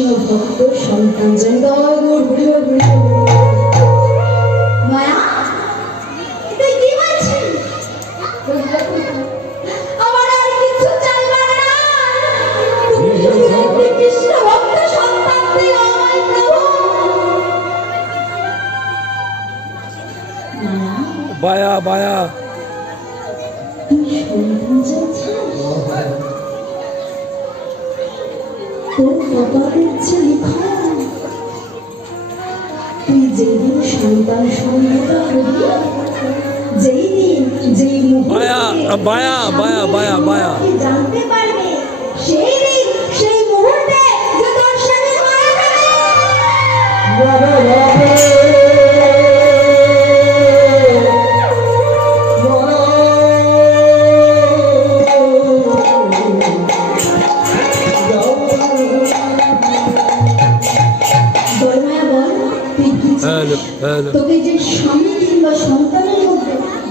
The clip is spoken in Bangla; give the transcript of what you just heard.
কৃষ্ণ ভক্ত সন্তান যেন মায়া তুই কি বলছিস? আমার আর কিছু চাই না। তুমি শুধু একটি কৃষ্ণ ভক্ত সন্তান দিও আমায় প্রভু। বায়া বায়া তুই সন্তান চাইছিস? তোর কপালের যে লেখা তুই যেদিন সন্তান সন্তান করবি, যেই দিন যেই বায়া বায়া বায়া বায়া বায়া জানতে পারবে, সেই দিন সেই মুহূর্তে যে তোর স্বামী মারা যাবে। হ্যালো হ্যালো তোকে যে স্বামী কিংবা সন্তানের মধ্যে